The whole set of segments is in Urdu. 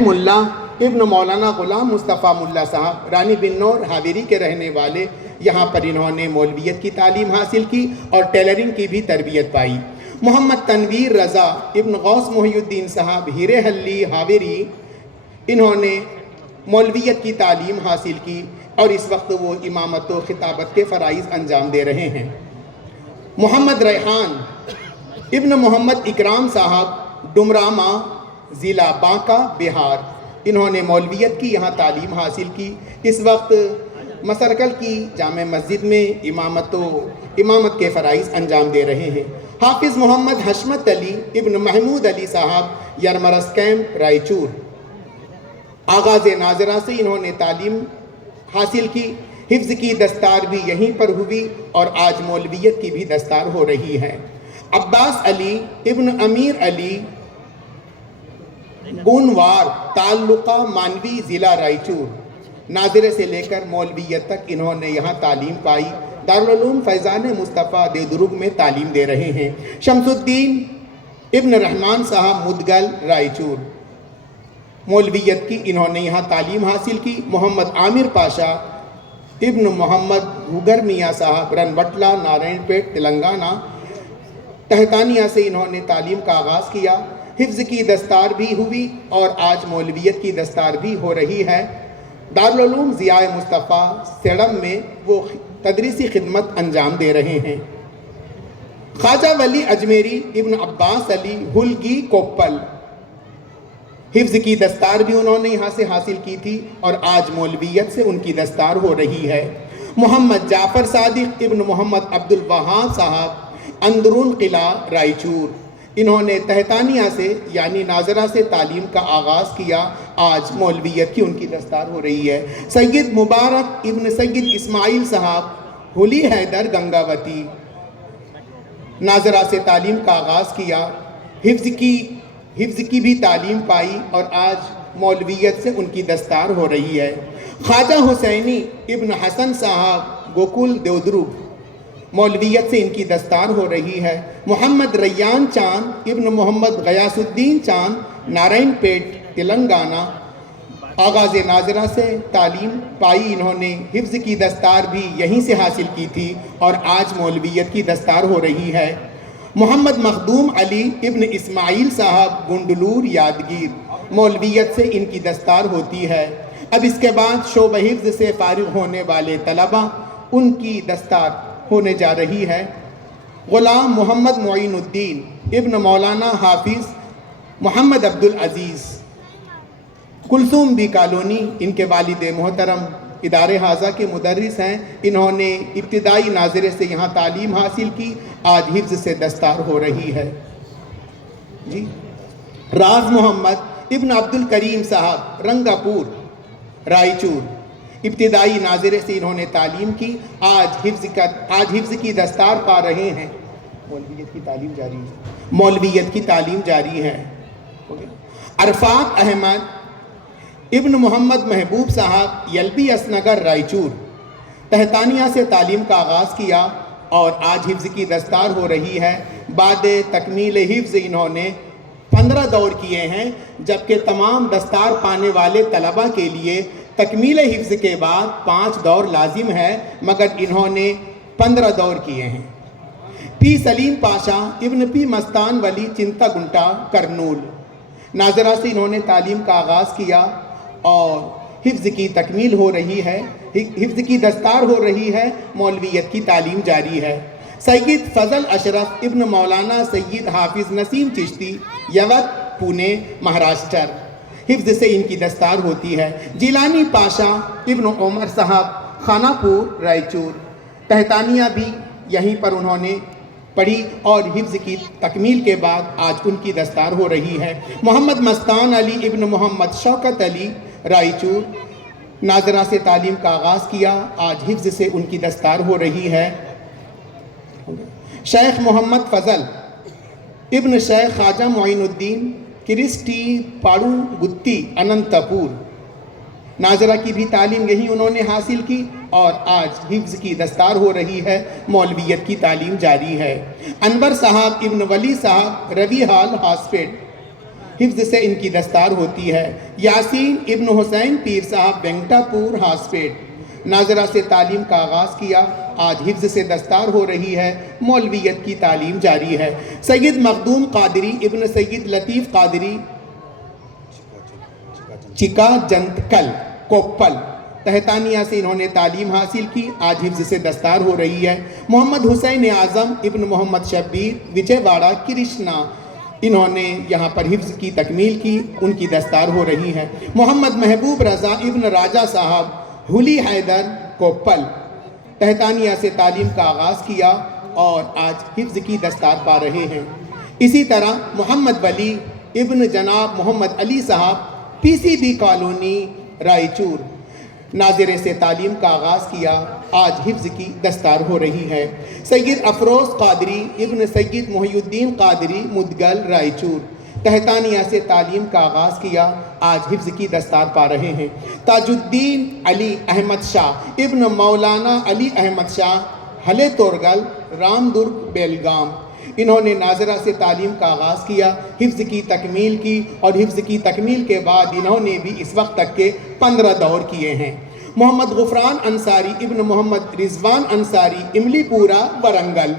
ملا ابن مولانا غلام مصطفیٰ ملا صاحب رانی بنور حاویری کے رہنے والے، یہاں پر انہوں نے مولویت کی تعلیم حاصل کی اور ٹیلرنگ کی بھی تربیت پائی۔ محمد تنویر رضا ابن غوث محی الدین صاحب ہیرے حلی حاویری، انہوں نے مولویت کی تعلیم حاصل کی اور اس وقت وہ امامت و خطابت کے فرائض انجام دے رہے ہیں۔ محمد ریحان ابن محمد اکرام صاحب ڈمرامہ ضلع بانکا بہار، انہوں نے مولویت کی یہاں تعلیم حاصل کی، اس وقت مسرکل کی جامع مسجد میں امامت کے فرائض انجام دے رہے ہیں۔ حافظ محمد حشمت علی ابن محمود علی صاحب یرمرس کیمپ رائچور، آغاز ناظرہ سے انہوں نے تعلیم حاصل کی، حفظ کی دستار بھی یہیں پر ہوئی اور آج مولویت کی بھی دستار ہو رہی ہے۔ عباس علی ابن امیر علی گونوار تعلقہ مانوی ضلع رائچور، ناظرے سے لے کر مولویت تک انہوں نے یہاں تعلیم پائی، دارالعلوم فیضان مصطفیٰ دیودرگ میں تعلیم دے رہے ہیں۔ شمس الدین ابن رحمان صاحب مدگل رائچور، مولویت کی انہوں نے یہاں تعلیم حاصل کی۔ محمد عامر پاشا ابن محمد گھگر میاں صاحب رنبٹلہ نارائن پیٹ تلنگانہ، تہتانیہ سے انہوں نے تعلیم کا آغاز کیا، حفظ کی دستار بھی ہوئی اور آج مولویت کی دستار بھی ہو رہی ہے۔ دارالعلوم ضیاء مصطفیٰ سیڑم میں وہ تدریسی خدمت انجام دے رہے ہیں۔ خواجہ ولی اجمیری ابن عباس علی ہلگی کوپل، حفظ کی دستار بھی انہوں نے یہاں سے حاصل کی تھی اور آج مولویت سے ان کی دستار ہو رہی ہے۔ محمد جعفر صادق ابن محمد عبد الوہاب صاحب اندرون قلعہ رائچور، انہوں نے تہتانیہ سے یعنی ناظرہ سے تعلیم کا آغاز کیا، آج مولویت کی ان کی دستار ہو رہی ہے۔ سید مبارک ابن سید اسماعیل صاحب حلی حیدر گنگاوتی، ناظرہ سے تعلیم کا آغاز کیا، حفظ کی بھی تعلیم پائی اور آج مولویت سے ان کی دستار ہو رہی ہے۔ خواجہ حسینی ابن حسن صاحب گوکل دیودرگ، مولویت سے ان کی دستار ہو رہی ہے۔ محمد ریان چاند ابن محمد غیاث الدین چاند نارائن پیٹ تلنگانہ، آغاز ناظرہ سے تعلیم پائی، انہوں نے حفظ کی دستار بھی یہیں سے حاصل کی تھی اور آج مولویت کی دستار ہو رہی ہے۔ محمد مخدوم علی ابن اسماعیل صاحب گنڈلور یادگیر، مولویت سے ان کی دستار ہوتی ہے۔ اب اس کے بعد شعبہ حفظ سے فارغ ہونے والے طلبہ، ان کی دستار ہونے جا رہی ہے۔ غلام محمد معین الدین ابن مولانا حافظ محمد عبد العزیز، کلثوم بی کالونی، ان کے والد محترم ادارے حاضہ کے مدرس ہیں، انہوں نے ابتدائی ناظرے سے یہاں تعلیم حاصل کی، آج حفظ سے دستار ہو رہی ہے۔ جی راز محمد ابن عبد الکریم صاحب رنگاپور رائچور، ابتدائی ناظرے سے انہوں نے تعلیم کی، آج حفظ کی دستار پا رہے ہیں۔ مولویت کی تعلیم جاری ہے۔ عرفات احمد ابن محمد محبوب صاحب یلبی اسنگر رائچور، تہتانیہ سے تعلیم کا آغاز کیا اور آج حفظ کی دستار ہو رہی ہے۔ بعد تکمیل حفظ انہوں نے 15 دور کیے ہیں، جبکہ تمام دستار پانے والے طلبہ کے لیے تکمیل حفظ کے بعد 5 دور لازم ہے، مگر انہوں نے 15 دور کیے ہیں۔ پی سلیم پاشا ابن پی مستان ولی چنتا گنٹا کرنول، ناظرہ سے انہوں نے تعلیم کا آغاز کیا اور حفظ کی تکمیل ہو رہی ہے، حفظ کی دستار ہو رہی ہے، مولویت کی تعلیم جاری ہے۔ سید فضل اشرف ابن مولانا سید حافظ نسیم چشتی یوت پونے مہاراشٹر، حفظ سے ان کی دستار ہوتی ہے۔ جیلانی پاشا ابن عمر صاحب خانہ پور رائچور، تہتانیہ بھی یہیں پر انہوں نے پڑھی اور حفظ کی تکمیل کے بعد آج ان کی دستار ہو رہی ہے۔ محمد مستان علی ابن محمد شوکت علی رائچور، ناظرہ سے تعلیم کا آغاز کیا، آج حفظ سے ان کی دستار ہو رہی ہے۔ شیخ محمد فضل ابن شیخ خواجہ معین الدین کرسٹی پاڑو گتی اننتپور، ناظرہ کی بھی تعلیم یہی انہوں نے حاصل کی اور آج حفظ کی دستار ہو رہی ہے، مولویت کی تعلیم جاری ہے۔ انور صاحب ابن ولی صاحب روی ہال ہاسپٹ، حفظ سے ان کی دستار ہوتی ہے۔ یاسین ابن حسین پیر صاحب وینکٹاپور ہاسپیٹ، ناظرہ سے تعلیم کا آغاز کیا، آج حفظ سے دستار ہو رہی ہے، مولویت کی تعلیم جاری ہے۔ سید مخدوم قادری ابن سید لطیف قادری چکا جنتکل کوپل، تہتانیہ سے انہوں نے تعلیم حاصل کی، آج حفظ سے دستار ہو رہی ہے۔ محمد حسین اعظم ابن محمد شبیر وجے واڑہ کرشنا، انہوں نے یہاں پر حفظ کی تکمیل کی، ان کی دستار ہو رہی ہے۔ محمد محبوب رضا ابن راجہ صاحب حلی حیدر کوپل، تہتانیہ سے تعلیم کا آغاز کیا اور آج حفظ کی دستار پا رہے ہیں۔ اسی طرح محمد ولی ابن جناب محمد علی صاحب پی سی بی کالونی رائچور، ناظرے سے تعلیم کا آغاز کیا، آج حفظ کی دستار ہو رہی ہے۔ سید افروز قادری ابن سید محی الدین قادری مدگل رائچور، تہتانیہ سے تعلیم کا آغاز کیا، آج حفظ کی دستار پا رہے ہیں۔ تاج الدین علی احمد شاہ ابن مولانا علی احمد شاہ ہلے تورگل رام درگ بیلگام، انہوں نے ناظرہ سے تعلیم کا آغاز کیا، حفظ کی تکمیل کی اور حفظ کی تکمیل کے بعد انہوں نے بھی اس وقت تک کے 15 دور کیے ہیں۔ محمد غفران انصاری ابن محمد رضوان انصاری املی پورا ورنگل،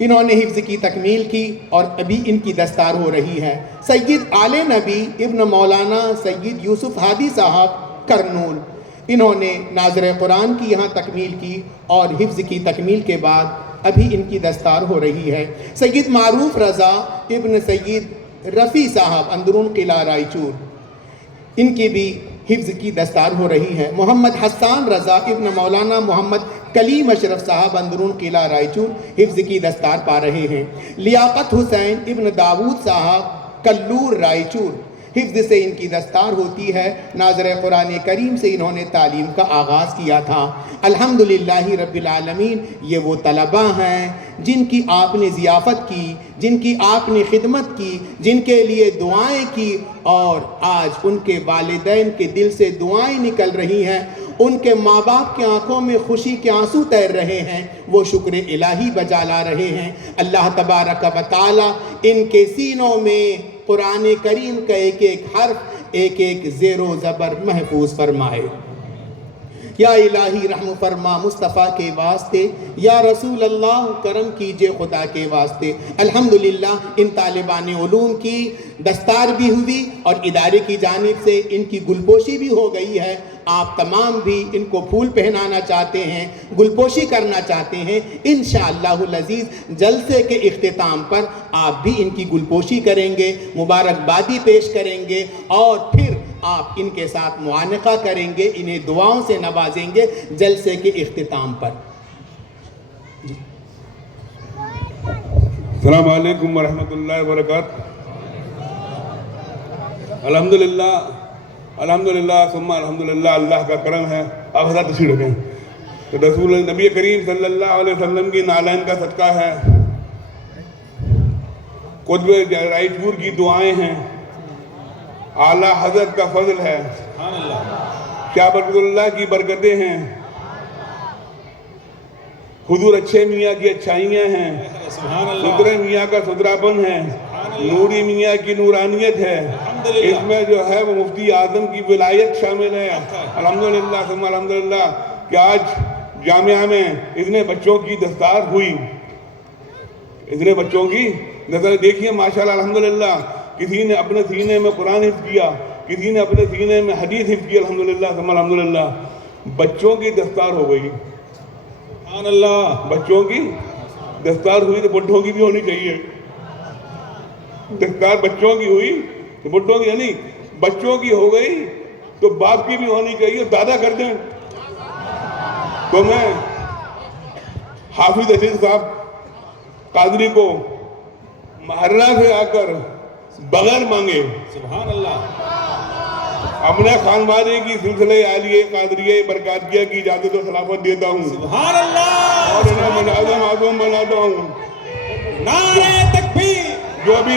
انہوں نے حفظ کی تکمیل کی اور ابھی ان کی دستار ہو رہی ہے۔ سید آل نبی ابن مولانا سید یوسف ہادی صاحب کرنول، انہوں نے ناظر قرآن کی یہاں تکمیل کی اور حفظ کی تکمیل کے بعد ابھی ان کی دستار ہو رہی ہے۔ سید معروف رضا ابن سید رفیع صاحب اندرون قلعہ رائچور، ان کی بھی حفظ کی دستار ہو رہی ہے۔ محمد حسان رضا ابن مولانا محمد کلیم اشرف صاحب اندرون قلعہ رائچور، حفظ کی دستار پا رہے ہیں۔ لیاقت حسین ابن داود صاحب کلور رائچور، حفظ سے ان کی دستار ہوتی ہے، ناظر قرآن کریم سے انہوں نے تعلیم کا آغاز کیا تھا۔ الحمدللہ رب العالمین، یہ وہ طلباء ہیں جن کی آپ نے ضیافت کی، جن کی آپ نے خدمت کی، جن کے لیے دعائیں کی، اور آج ان کے والدین کے دل سے دعائیں نکل رہی ہیں، ان کے ماں باپ کی آنکھوں میں خوشی کے آنسو تیر رہے ہیں، وہ شکر الہی بجا لا رہے ہیں۔ اللہ تبارک و تعالی ان کے سینوں میں قرآن کریم کا ایک ایک حرف، ایک ایک زیر و زبر محفوظ فرمائے۔ یا الہی رحم فرما مصطفیٰ کے واسطے، یا رسول اللہ کرم کیجئے خدا کے واسطے۔ الحمدللہ ان طالبان علوم کی دستار بھی ہوئی اور ادارے کی جانب سے ان کی گلپوشی بھی ہو گئی ہے۔ آپ تمام بھی ان کو پھول پہنانا چاہتے ہیں، گلپوشی کرنا چاہتے ہیں، انشاءاللہ العزیز جلسے کے اختتام پر آپ بھی ان کی گلپوشی کریں گے، مبارکبادی پیش کریں گے اور پھر آپ ان کے ساتھ معانقہ کریں گے، انہیں دعاؤں سے نوازیں گے جلسے کے اختتام پر۔ السلام علیکم ورحمۃ اللہ وبرکاتہ۔ الحمدللہ الحمدللہ ثم الحمدللہ، اللہ کا کرم ہے۔ آپ حضرات تشریف رکھیں تو رسول نبی کریم صلی اللہ علیہ وسلم کی نالین کا صدقہ ہے، قطب رائچور کی دعائیں ہیں، اعلیٰ حضرت کا فضل ہے، شاہ برکت اللہ کی برکتیں ہیں، حضور اچھے میاں کی اچھائیاں ہیں، سدرے میاں کا سدراپن ہے، نوری میاں کی نورانیت ہے، اس میں جو ہے وہ مفتی اعظم کی ولایت شامل ہے۔ الحمدللہ ثم الحمدللہ کہ آج جامعہ میں اتنے بچوں کی دستار ہوئی، اتنے بچوں کی دستار دیکھیے ماشاءاللہ الحمدللہ، کسی نے اپنے سینے میں قرآن حفظ کیا، کسی نے اپنے سینے میں حدیث حفظ کیا، الحمدللہ ثم الحمدللہ۔ بچوں کی دستار ہو گئی، سبحان اللہ، بچوں کی دستار ہوئی تو بڈھوں کی بھی ہونی چاہیے۔ دستار بچوں کی ہوئی تو بڈھوں کی، یعنی بچوں کی ہو گئی تو باپ کی بھی ہونی چاہیے، دادا کر دیں۔ تو میں حافظ عزیز صاحب قادری کو محرہ سے آ کر بغیر مانگے سبحان اللہ اپنے خانوادے کی سلسلہ عالیہ قادریہ برکاتیہ کی اجازت و خلافت دیتا ہوں، سبحان اللہ، اور انہیں مناظم آدم بناتا ہوں۔ نعرہ تکبیر۔ جو بھی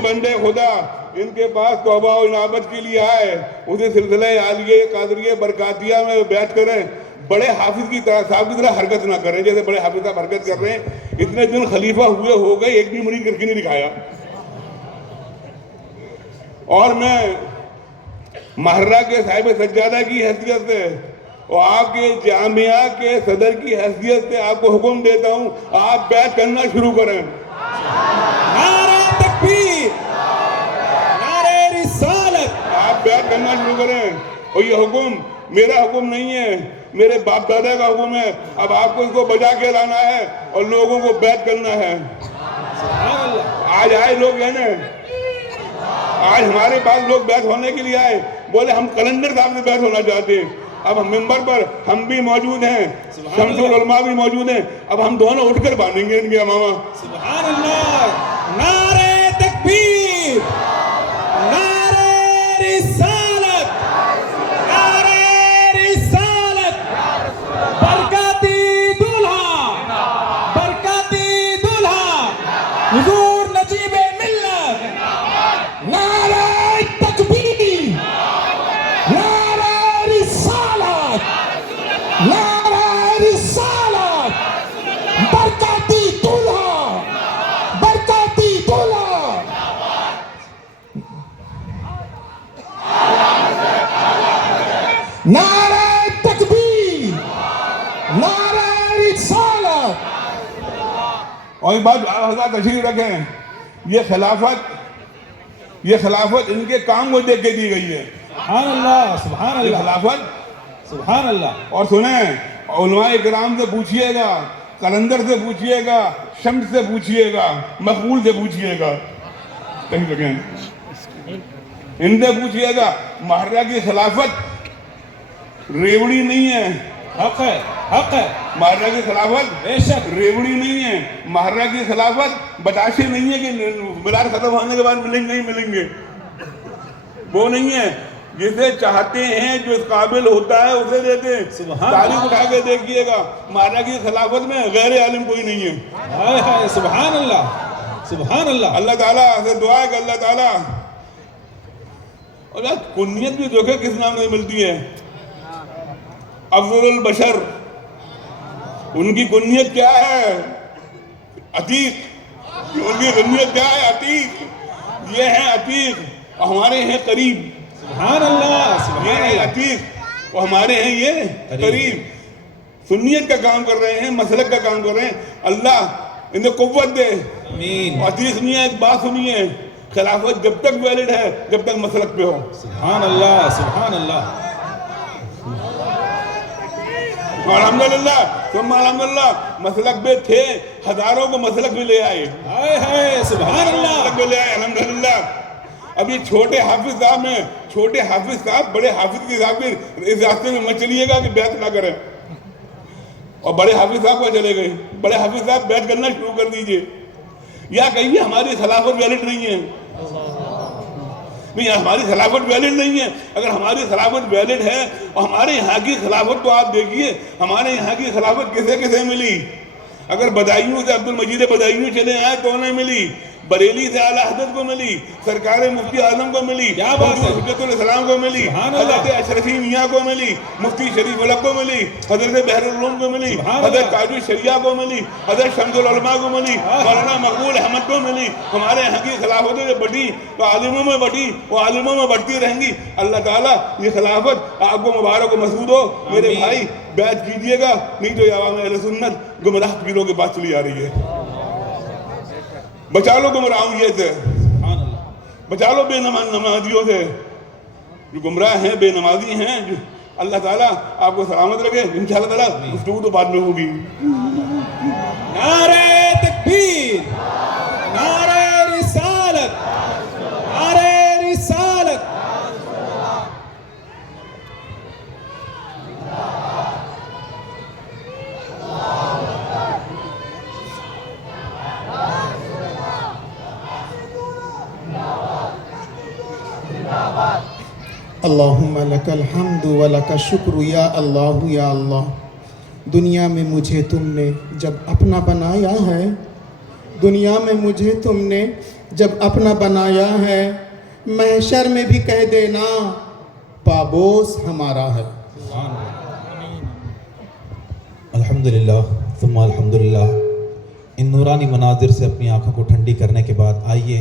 بندے خدا ان کے پاس توبہ و انابت کے لیے آئے، اسے سلسلہ عالیہ قادریہ برکاتیہ میں بیعت کریں۔ بڑے حافظ کی طرح صاحب کی طرح حرکت نہ کریں جیسے بڑے حافظ صاحب حرکت کر رہے ہیں. اتنے دن خلیفہ ہوئے ہو گئے ایک بھی مرید کر کے نہیں دکھایا. اور میں محرہ کے صاحب سجادہ کی حیثیت سے اور آپ کے جامعہ کے صدر کی حیثیت سے آپ کو حکم دیتا ہوں آپ بیعت کرنا شروع کریں. نعرہ تکبیر، نعرہ رسالت. آپ بیعت کرنا شروع کریں. اور یہ حکم میرا حکم نہیں ہے، میرے باپ دادا کا حکم ہے. اب آپ کو اس کو بجا کے لانا ہے اور لوگوں کو بیعت کرنا ہے. آج آئے لوگ ہیں نا، آج ہمارے پاس لوگ بیعت ہونے کے لیے آئے، بولے ہم قلندر صاحب سے بیعت ہونا چاہتے ہیں. اب ہم ممبر پر ہم بھی موجود ہیں، شمس العلماء بھی موجود ہیں. اب ہم دونوں اٹھ کر باندھیں گے ان کے امامہ. سبحان اللہ. نعرہ تکبیر، نعرہ رسالت، نعرہ رسالت. برکاتی دولہا، برکاتی دولہا حضور نجیب ملت. نعرہ تکبیر، نعرہ رسالت، نعرہ رسالت. برکاتی دولہا، برکاتی دولہا. نعرہ تکبیر، نعرہ رسالت. اور ایک بات حضرات تشریف رکھیں، یہ خلافت ان کے کام کو دیکھ کے دی گئی ہے. سبحان اللہ، سبحان یہ اللہ، خلافت. سبحان اللہ. اور سنیں، علماء کرام سے پوچھئے گا، قلندر سے پوچھئے گا، شمس سے پوچھئے گا، مقبول سے پوچھئے گا، کہیں لگیں ان سے پوچھئے گا. محرہ کی خلافت ریوڑی نہیں ہے. حق ہے، حق ہے. محرہ کی خلافت بے شک. ریوڑی نہیں ہے. محرہ کی خلافت بتاشے نہیں ہے کہ میلاد ختم ہونے کے بعد ملیں گے نہیں ملیں گے. وہ نہیں ہے. جسے چاہتے ہیں جو اس قابل ہوتا ہے اسے دیتے ہیں. سبحان تاریخ اٹھا کے دیکھیے گا، محرہ کی خلافت میں غیر عالم کوئی نہیں ہے. ہائے ہائے، سبحان اللہ، سبحان اللہ. اللہ تعالیٰ سے دعا ہے کہ اللہ تعالیٰ. اور کنیت بھی دیکھے کس نام سے ملتی ہے، افضل البشر. ان کی کنیت کیا ہے؟ عتیق. ان کی کنیت کیا ہے؟ عتیق. یہ ہے عتیق اور ہمارے ہیں قریب. سبحان اللہ، سبحان یہ ہے اللہ. عتیق اور ہمارے ہیں یہ قریب. سنیت کا کام کر رہے ہیں، مسلک کا کام کر رہے ہیں. اللہ انہیں قوت دے. آمین. عتیق نہیں ہے. ایک بات سنیے، خلافت جب تک ویلڈ ہے جب تک مسلک پہ ہو. سبحان اللہ، سبحان اللہ. الحمدللہ ثم الحمدللہ مسلک پہ تھے، ہزاروں کو مسلک پہ لے آئے. ہائے ہائے، سبحان اللہ. مسلک پہ لے آئے الحمدللہ. ابھی چھوٹے حافظ صاحب میں، چھوٹے حافظ صاحب بڑے حافظ کی صاحب اس راستے میں مت چلیے گا کہ بیعت نہ کریں. اور بڑے حافظ صاحب کو چلے گئے. بڑے حافظ صاحب بیعت کرنا شروع کر دیجئے. یا کہیے ہماری خلافت ویلڈ نہیں ہے. نہیں، ہماری خلافت ویلڈ نہیں ہے. اگر ہماری خلافت ویلڈ ہے اور ہمارے یہاں کی خلافت کو آپ دیکھیے، ہمارے یہاں کی خلافت کسے کسے ملی. اگر بدائیوں سے عبد المجید بدائیوں چلے آئے تو انہیں ملی. بریلی سے اعلیٰ حضرت کو ملی، سرکار مفتی اعظم کو ملی، کیا بات ہے، حجت الاسلام کو ملی، سبحان اللہ، حضرت اشرفی میاں کو ملی، مفتی شریف الحق کو ملی، حضرت بحر العلوم کو ملی، سبحان حضرت اللہ، تاج الشریعہ کو ملی، حضرت شمس العلماء کو ملی، مولانا مقبول احمد کو ملی. ہمارے یہاں کی خلافتوں سے بڑھی تو عالموں میں بڑھی، وہ عالموں میں بڑھتی رہیں گی. اللہ تعالیٰ یہ خلافت آپ کو مبارک و مسعود ہو. میرے آمین. بھائی بیعت کیجئے گا، نہیں تو یہ عوام اہل سنت گمراہ پیروں کے پاس چلی آ رہی ہے. بچا لو گمراہیت سے، سبحان اللہ. بچا لو بے نمازیوں سے. جو گمراہ ہیں، بے نمازی ہیں، جو اللہ تعالیٰ آپ کو سلامت رکھے. انشاءاللہ تعالیٰ گفتگو تو بعد میں ہوگی. نعرہ تکبیر، نعرہ رسالت، نعرہ رسالت. اللہم لک الحمد و لک الشکر یا اللہ یا اللہ. دنیا میں مجھے تم نے جب اپنا بنایا ہے، دنیا میں مجھے تم نے جب اپنا بنایا ہے، محشر میں بھی کہہ دینا پابوس ہمارا ہے. الحمدللہ ثم الحمدللہ. ان نورانی مناظر سے اپنی آنکھوں کو ٹھنڈی کرنے کے بعد آئیے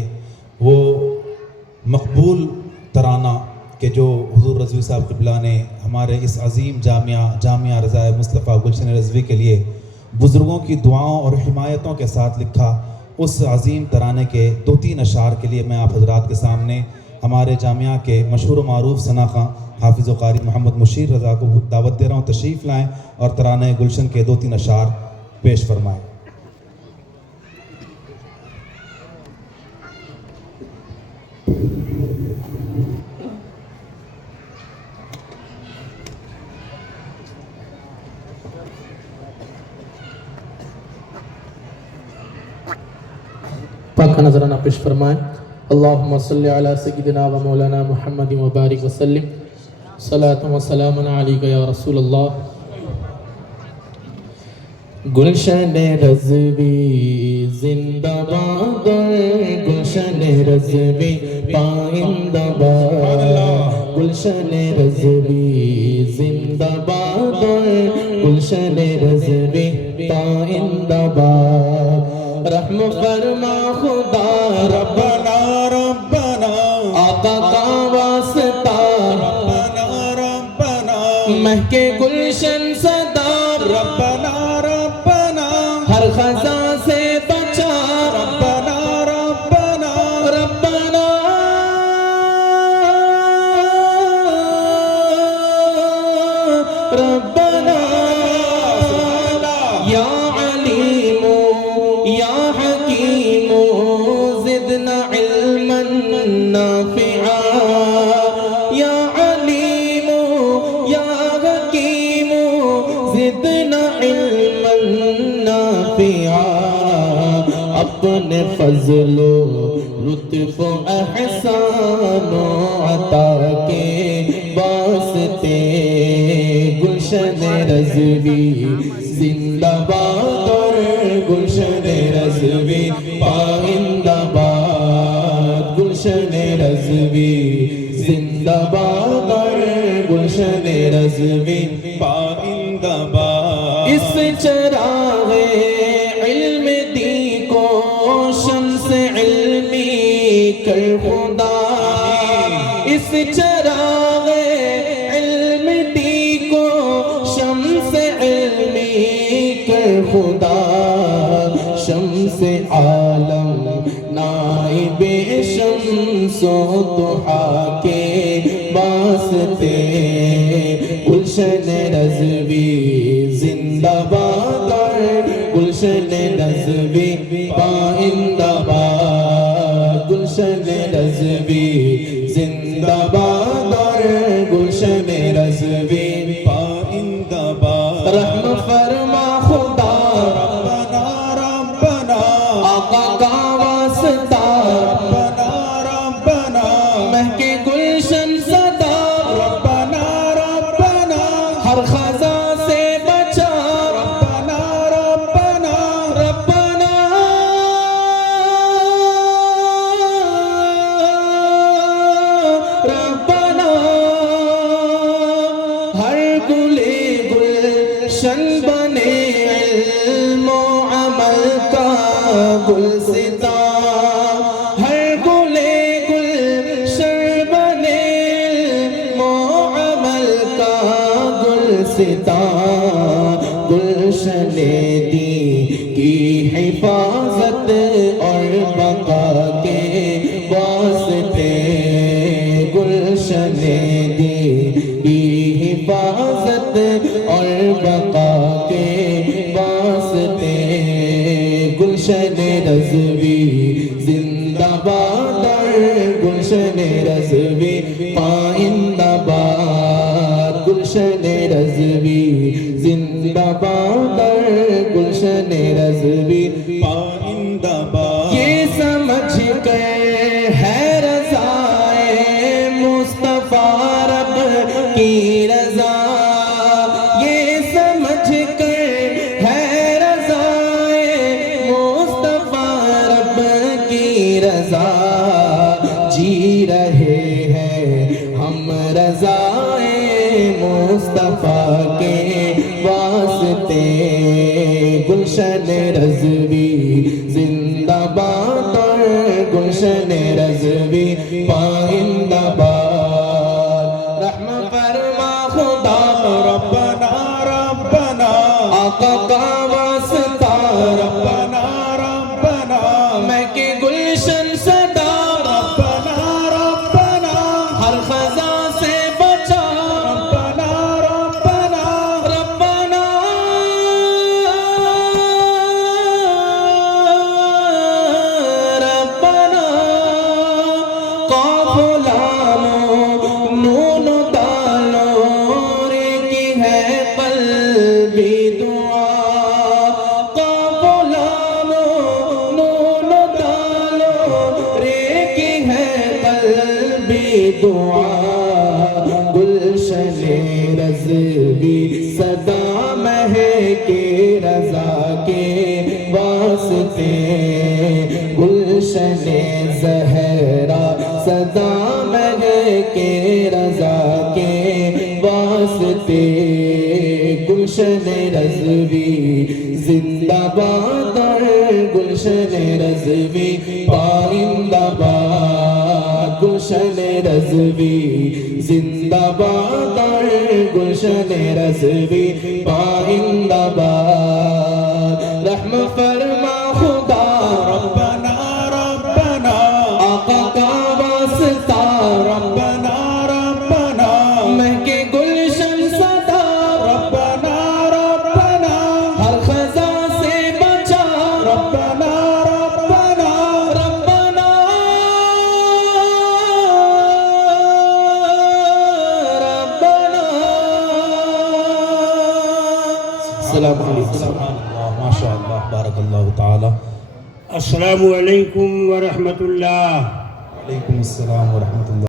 وہ مقبول ترانہ کہ جو حضور رضوی صاحب قبلہ نے ہمارے اس عظیم جامعہ رضائے مصطفیٰ گلشن رضوی کے لیے بزرگوں کی دعاؤں اور حمایتوں کے ساتھ لکھا، اس عظیم ترانے کے 2-3 اشعار کے لیے میں آپ حضرات کے سامنے ہمارے جامعہ کے مشہور و معروف ثناخواں حافظ و قاری محمد مشیر رضا کو دعوت دے رہا ہوں، تشریف لائیں اور ترانہ گلشن کے 2-3 اشعار پیش فرمائیں. پاک نظرانہ پیش فرمائیں. اللہم صلی علی سیدنا و مولانا محمد و بارک وسلم. صلاۃ و سلام علیک یا رسول اللہ. گلشن رضوی زندہ باد، گلشن رضوی پائندہ باد، گلشن رضوی زندہ باد، گلشن رضوی پائندہ باد. رحم فرما خدا ربنا ربنا، آقا کا واسطہ ربنا ربنا، مہکے گلشن صدا ربنا ربنا، ہر خزاں سے بچا ربنا ربنا ربنا. ربنا یا علیم یا حکیم زدنا علما نافعا، یا علیم یا حکیم زدنا علما نافعا. اپنے فضل و لطف و احسان و عطا کے واسطے گلشن رضوی زندہ باد اور گلشن رضوی پائندہ باد، گلشن رضوی زندہ باد اور گلشن رضوی پائندہ باد. اس چراغ علم دی کو شمس علمی کر خدا، اس چراغ علم دی کو شمس علمی کر خدا. شمس عالم نائب شمس و ضحیٰ کے واسطے گلشن رضوی زندہ باد اور گلشن رضوی پائندہ باد، گلشن رضوی زندہ باد اور گلشن رضوی پائندہ باد. رحم فرما خدا ربنا ربنا، آقا کا واسطہ ربنا ربنا، مہکے گلشن صدا ربنا ربنا، ہر خزاں سے بچا ربنا ربنا ربنا. ربنا ہر گلے گلشن بنے علم و عمل کا گلستاں، ہر گلے گلشن بنے علم و عمل کا گلستاں. گلشن دی کی حفاظت اور بقا کے واسطے، گلشن دی کی حفاظت اور بقا کے واسطے گلشن رضوی زندہ باد اور گلشن رضوی پائندہ باد، گلشن رضوی زندہ باد اور گلشن رضوی پائندہ باد. یہ سمجھ کر ہے رضائے مصطفیٰ رب کی رضا، یہ سمجھ کر ہے رضائے مصطفیٰ رب کی رضا. جی رہے ہیں ہم رضائے مصطفیٰ کے واسطے گلشن رضوی زندہ باد اور گلشن رضوی پائندہ باد رحم فرما خدا ربنا ربنا آقا کا واسطہ ربنا ربنا میں کہ گلشن صدا ربنا ربنا ہر خزاں سے بچا ربنا ربنا ربنا ربنا قاف لام نون دالو رے کی ہے قلبی دعا قاف لام نون دالو رے کی ہے قلبی دعا گلشن رضوی صدا مہکے رضا کے واسطے گلشن زہرا صدا مہکے رضا کے واسطے گلشن رضوی زندہ باد اور گلشن رضوی پائندہ باد گلشن رضوی زندہ باد اور گلشن رضوی پائندہ باد رحم فرما خدا ربنا ربنا آقا کا واسطہ ربنا ربنا مہکے گلشن صدا ربنا ربنا ہر خزاں سے بچا ربنا ربنا ربنا ربنا السلام علیکم ماشاء اللہ بارک اللہ تعالی السلام علیکم ورحمۃ اللہ. وعلیکم السلام ورحمۃ اللہ.